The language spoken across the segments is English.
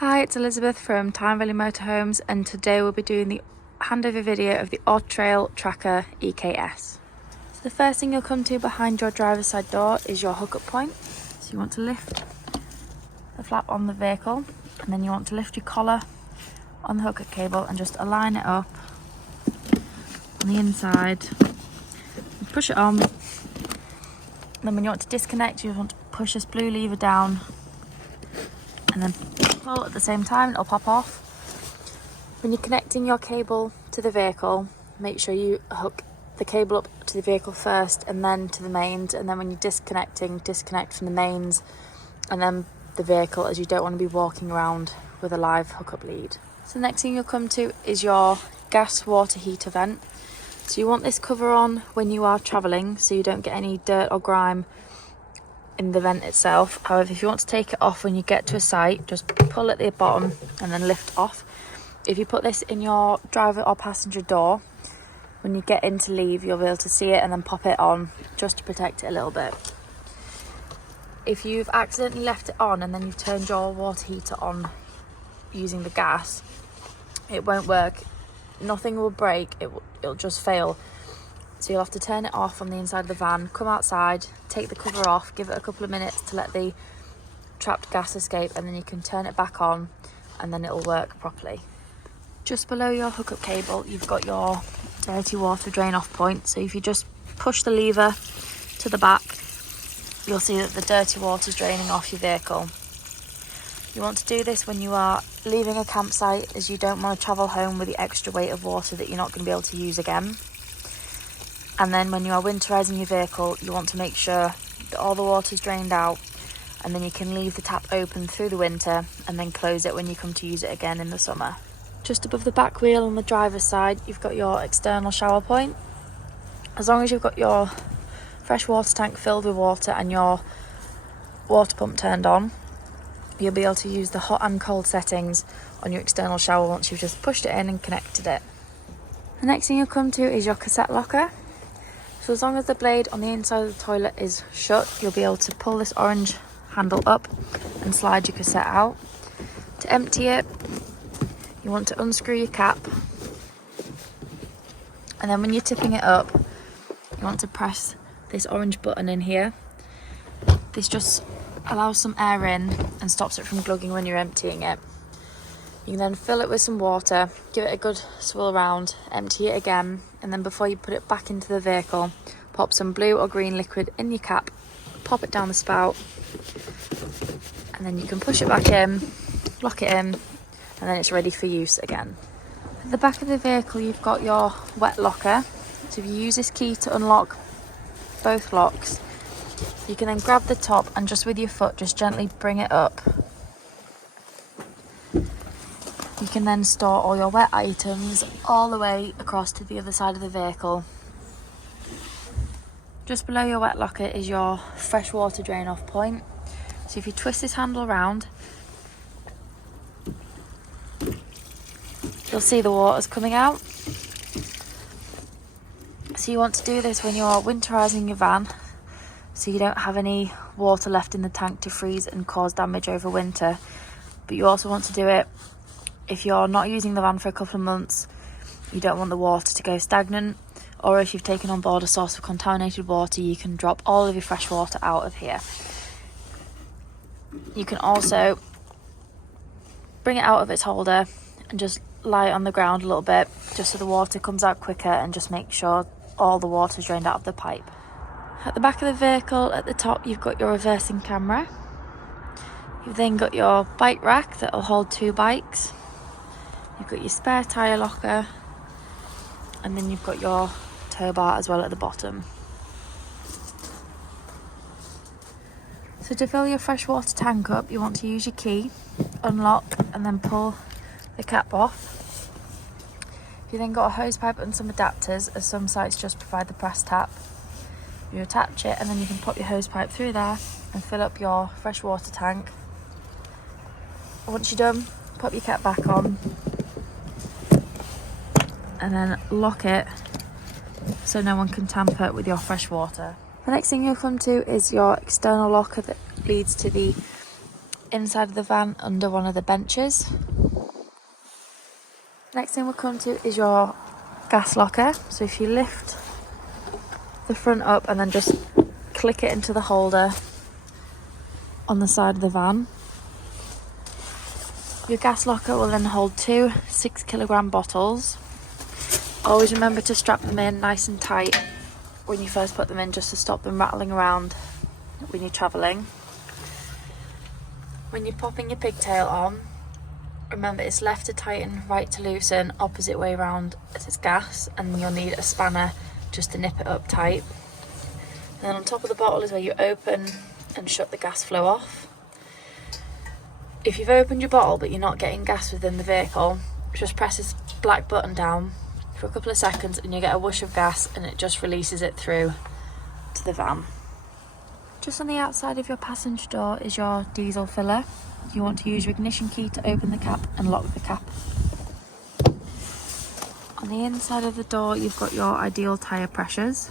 Hi, it's Elizabeth from Tyne Valley Motorhomes, and today we'll be doing the handover video of the Odd Trail Tracker EKS. So the first thing you'll come to behind your driver's side door is your hookup point. So you want to lift the flap on the vehicle, and then you want to lift your collar on the hookup cable and just align it up on the inside. You push it on, and then when you want to disconnect, you want to push this blue lever down and then pull at the same time. It'll pop off. When you're connecting your cable to the vehicle, make sure you hook the cable up to the vehicle first and then to the mains, and then when you're disconnecting, disconnect from the mains and then the vehicle, as you don't want to be walking around with a live hookup lead. So the next thing you'll come to is your gas water heater vent. So you want this cover on when you are travelling so you don't get any dirt or grime in the vent itself. However, if you want to take it off when you get to a site, just pull at the bottom and then lift off. If you put this in your driver or passenger door, when you get in to leave, you'll be able to see it and then pop it on just to protect it a little bit. If you've accidentally left it on and then you've turned your water heater on using the gas, it won't work. Nothing will break, it'll just fail. So you'll have to turn it off on the inside of the van, come outside, take the cover off, give it a couple of minutes to let the trapped gas escape, and then you can turn it back on and then it'll work properly. Just below your hookup cable, you've got your dirty water drain off point. So if you just push the lever to the back, you'll see that the dirty water is draining off your vehicle. You want to do this when you are leaving a campsite, as you don't want to travel home with the extra weight of water that you're not going to be able to use again. And then when you are winterising your vehicle, you want to make sure that all the water is drained out, and then you can leave the tap open through the winter and then close it when you come to use it again in the summer. Just above the back wheel on the driver's side, you've got your external shower point. As long as you've got your fresh water tank filled with water and your water pump turned on, you'll be able to use the hot and cold settings on your external shower once you've just pushed it in and connected it. The next thing you'll come to is your cassette locker. So as long as the blade on the inside of the toilet is shut, you'll be able to pull this orange handle up and slide your cassette out. To empty it, you want to unscrew your cap, and then when you're tipping it up, you want to press this orange button in here. This just allows some air in and stops it from glugging when you're emptying it. You can then fill it with some water, give it a good swirl around, empty it again, and then before you put it back into the vehicle, pop some blue or green liquid in your cap, pop it down the spout, and then you can push it back in, lock it in, and then it's ready for use again. At the back of the vehicle, you've got your wet locker. So if you use this key to unlock both locks, you can then grab the top and just with your foot, just gently bring it up. You can then store all your wet items all the way across to the other side of the vehicle. Just below your wet locker is your fresh water drain off point. So if you twist this handle around, you'll see the water's coming out. So you want to do this when you're winterising your van, so you don't have any water left in the tank to freeze and cause damage over winter. But you also want to do it if you're not using the van for a couple of months. You don't want the water to go stagnant, or if you've taken on board a source of contaminated water, you can drop all of your fresh water out of here. You can also bring it out of its holder and just lie it on the ground a little bit, just so the water comes out quicker, and just make sure all the water is drained out of the pipe. At the back of the vehicle, at the top, you've got your reversing camera. You've then got your bike rack that will hold 2 bikes. You've got your spare tyre locker, and then you've got your tow bar as well at the bottom. So to fill your freshwater tank up, you want to use your key, unlock, and then pull the cap off. You then got a hose pipe and some adapters, as some sites just provide the press tap. You attach it, and then you can pop your hose pipe through there and fill up your freshwater tank. Once you're done, pop your cap back on and then lock it so no one can tamper with your fresh water. The next thing you'll come to is your external locker that leads to the inside of the van under one of the benches. Next thing we'll come to is your gas locker. So if you lift the front up and then just click it into the holder on the side of the van, your gas locker will then hold 2 6-kilogram bottles. Always remember to strap them in nice and tight when you first put them in, just to stop them rattling around when you're travelling. When you're popping your pigtail on, remember it's left to tighten, right to loosen, opposite way round as it's gas, and you'll need a spanner just to nip it up tight. And then on top of the bottle is where you open and shut the gas flow off. If you've opened your bottle but you're not getting gas within the vehicle, just press this black button down for a couple of seconds and you get a whoosh of gas, and it just releases it through to the van. Just on the outside of your passenger door is your diesel filler. You want to use your ignition key to open the cap and lock the cap. On the inside of the door you've got your ideal tyre pressures.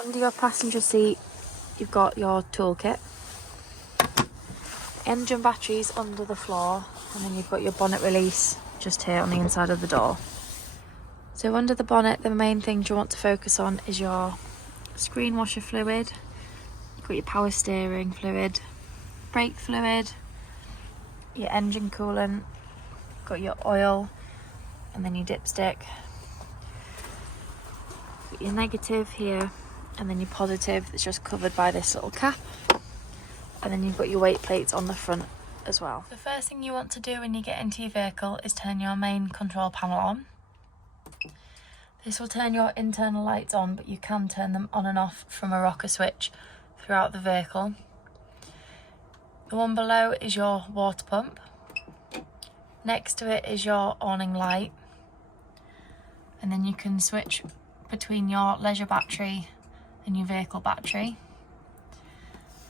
Under your passenger seat you've got your toolkit. Engine batteries under the floor, and then you've got your bonnet release just here on the inside of the door. So under the bonnet, the main things you want to focus on is your screen washer fluid, you've got your power steering fluid, brake fluid, your engine coolant, got your oil, and then your dipstick. Got your negative here, and then your positive that's just covered by this little cap. And then you've got your weight plates on the front as well. The first thing you want to do when you get into your vehicle is turn your main control panel on. This will turn your internal lights on, but you can turn them on and off from a rocker switch throughout the vehicle. The one below is your water pump. Next to it is your awning light. And then you can switch between your leisure battery and your vehicle battery.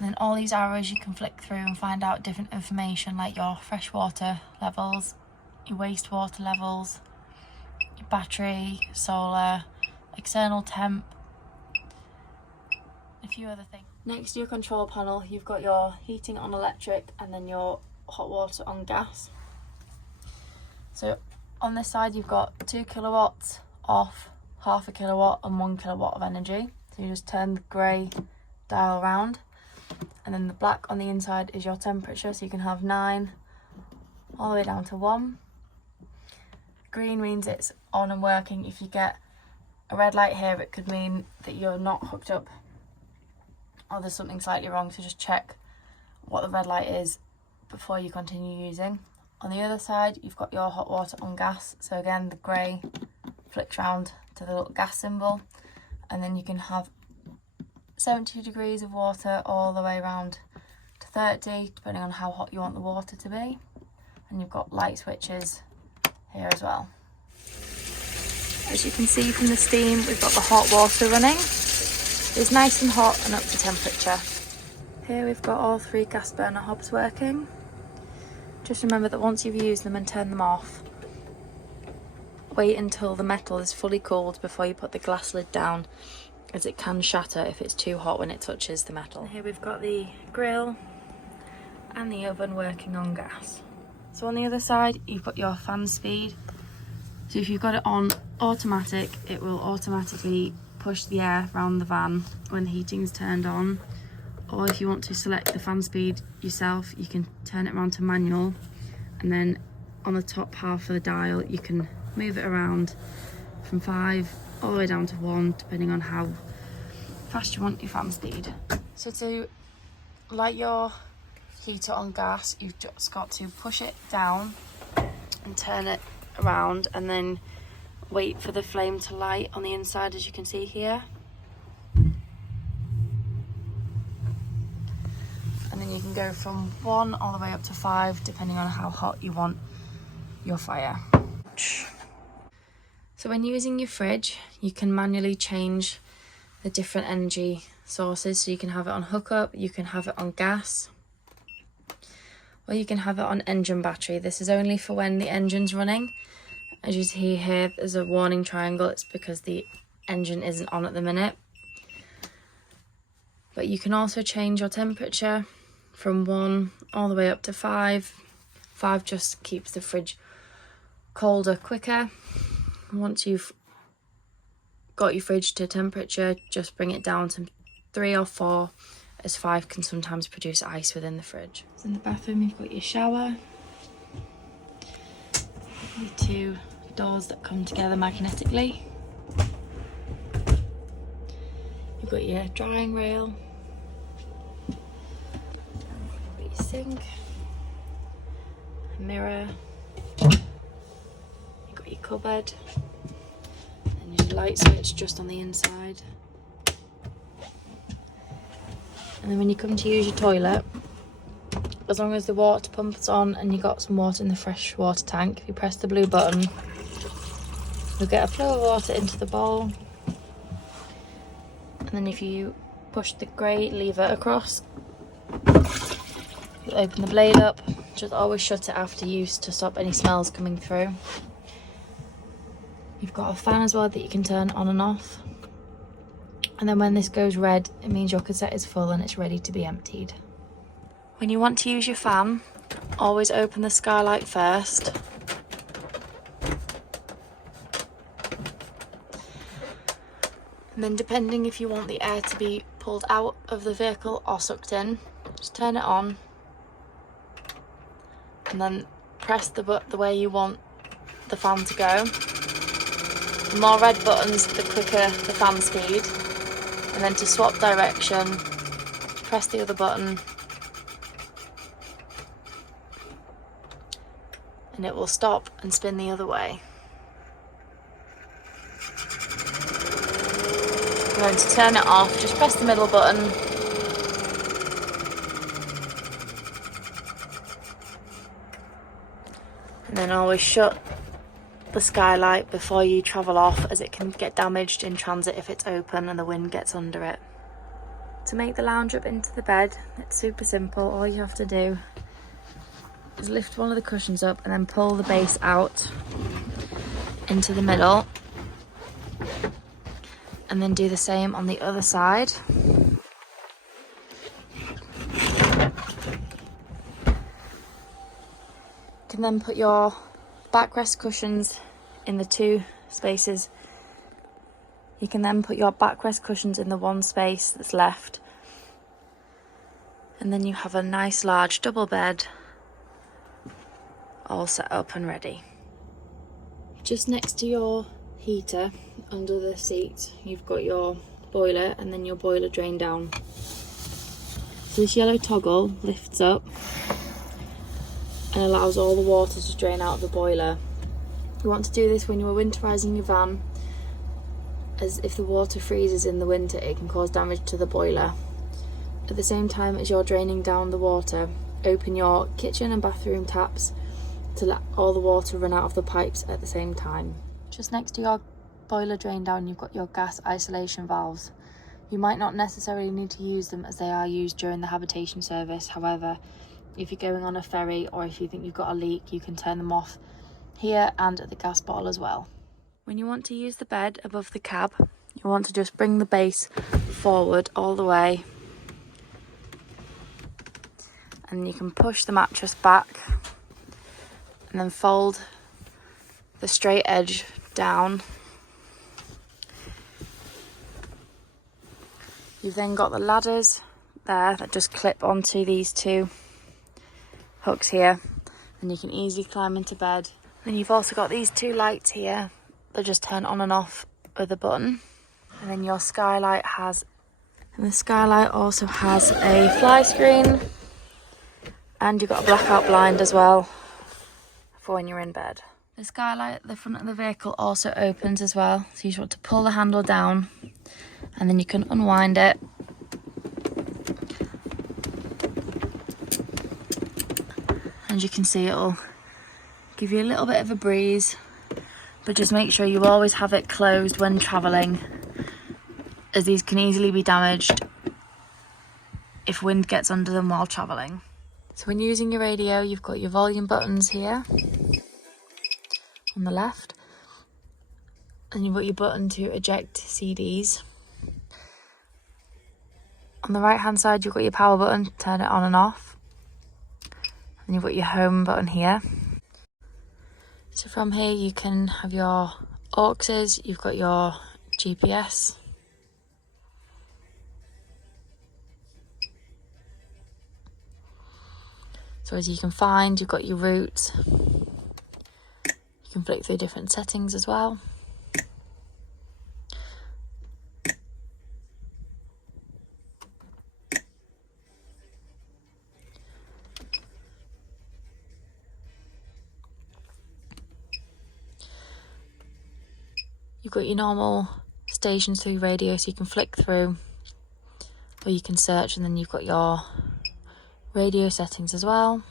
And then all these arrows you can flick through and find out different information like your freshwater levels, your wastewater levels, your battery, solar, external temp, a few other things. Next to your control panel you've got your heating on electric and then your hot water on gas. So on this side you've got 2 kilowatts off, half a kilowatt and 1 kilowatt of energy. So you just turn the grey dial around. And then the black on the inside is your temperature, so you can have 9 all the way down to 1. Green means it's on and working. If you get a red light here, it could mean that you're not hooked up or there's something slightly wrong, so just check what the red light is before you continue using. On the other side you've got your hot water on gas, so again the grey flicks round to the little gas symbol, and then you can have 70 degrees of water all the way around to 30, depending on how hot you want the water to be. And you've got light switches here as well. As you can see from the steam, we've got the hot water running. It's nice and hot and up to temperature. Here we've got all 3 gas burner hobs working. Just remember that once you've used them and turned them off, wait until the metal is fully cooled before you put the glass lid down, as it can shatter if it's too hot when it touches the metal. And here we've got the grill and the oven working on gas. So on the other side you've got your fan speed. So if you've got it on automatic, it will automatically push the air around the van when the heating's turned on. Or if you want to select the fan speed yourself, you can turn it around to manual, and then on the top half of the dial you can move it around from 5 all the way down to 1, depending on how fast you want your fan speed. So to light your heater on gas, you've just got to push it down and turn it around, and then wait for the flame to light on the inside, as you can see here. And then you can go from 1 all the way up to 5, depending on how hot you want your fire. So when using your fridge, you can manually change the different energy sources. So you can have it on hookup, you can have it on gas, or you can have it on engine battery. This is only for when the engine's running. As you see here, there's a warning triangle. It's because the engine isn't on at the minute. But you can also change your temperature from 1 all the way up to 5. 5 just keeps the fridge colder quicker. Once you've got your fridge to temperature, just bring it down to 3 or 4, as 5 can sometimes produce ice within the fridge. So in the bathroom you've got your shower, your 2 doors that come together magnetically. You've got your drying rail, you've got your sink, a mirror, you've got your cupboard, and your light switch just on the inside. And then when you come to use your toilet, as long as the water pump's on and you got some water in the fresh water tank, if you press the blue button, you'll get a flow of water into the bowl. And then if you push the grey lever across, you open the blade up. Just always shut it after use to stop any smells coming through. You've got a fan as well that you can turn on and off. And then when this goes red, it means your cassette is full and it's ready to be emptied. When you want to use your fan, always open the skylight first. And then depending if you want the air to be pulled out of the vehicle or sucked in, just turn it on. And then press the way you want the fan to go. The more red buttons, the quicker the fan speed. And then to swap direction, press the other button and it will stop and spin the other way. And then to turn it off, just press the middle button. And then always shut the skylight before you travel off, as it can get damaged in transit if it's open and the wind gets under it. To make the lounge up into the bed, it's super simple. All you have to do is lift one of the cushions up and then pull the base out into the middle, and then do the same on the other side. You can then put your backrest cushions in the 2 spaces. You can then put your backrest cushions in the 1 space that's left. And then you have a nice large double bed all set up and ready. Just next to your heater, under the seat, you've got your boiler and then your boiler drain down. So this yellow toggle lifts up and allows all the water to drain out of the boiler. You want to do this when you are winterising your van, as if the water freezes in the winter it can cause damage to the boiler. At the same time as you're draining down the water, open your kitchen and bathroom taps to let all the water run out of the pipes at the same time. Just next to your boiler drain down, you've got your gas isolation valves. You might not necessarily need to use them, as they are used during the habitation service. However, if you're going on a ferry or if you think you've got a leak, you can turn them off here and at the gas bottle as well. When you want to use the bed above the cab, you want to just bring the base forward all the way, and you can push the mattress back and then fold the straight edge down. You've then got the ladders there that just clip onto these 2 hooks here, and you can easily climb into bed. Then you've also got these 2 lights here that just turn on and off with a button. And then your skylight the skylight also has a fly screen, and you've got a blackout blind as well for when you're in bed. The skylight at the front of the vehicle also opens as well, so you just want to pull the handle down and then you can unwind it. And you can see it'll give you a little bit of a breeze, but just make sure you always have it closed when travelling, as these can easily be damaged if wind gets under them while travelling. So when using your radio, you've got your volume buttons here on the left, and you've got your button to eject CDs. On the right hand side, you've got your power button to turn it on and off. And you've got your home button here. So from here you can have your auxes, you've got your GPS. So as you can find, you've got your route. You can flick through different settings as well. You've got your normal stations through radio, so you can flick through, or you can search, and then you've got your radio settings as well.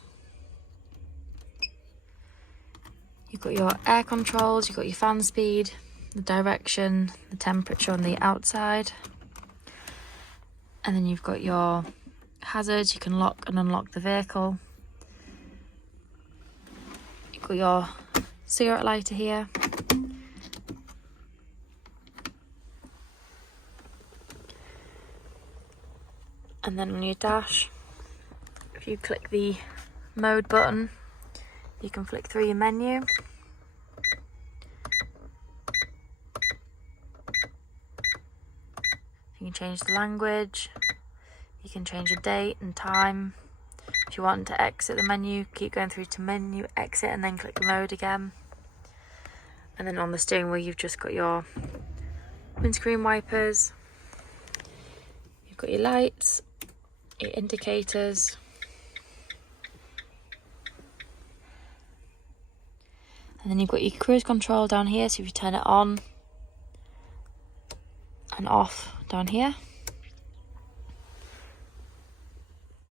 You've got your air controls, you've got your fan speed, the direction, the temperature on the outside. And then you've got your hazards, you can lock and unlock the vehicle. You've got your cigarette lighter here. And then on your dash, if you click the mode button, you can flick through your menu. You can change the language, you can change the date and time. If you want to exit the menu, keep going through to menu, exit, and then click the mode again. And then on the steering wheel, you've just got your windscreen wipers, you've got your lights, your indicators, and then you've got your cruise control down here, so if you turn it on and off down here.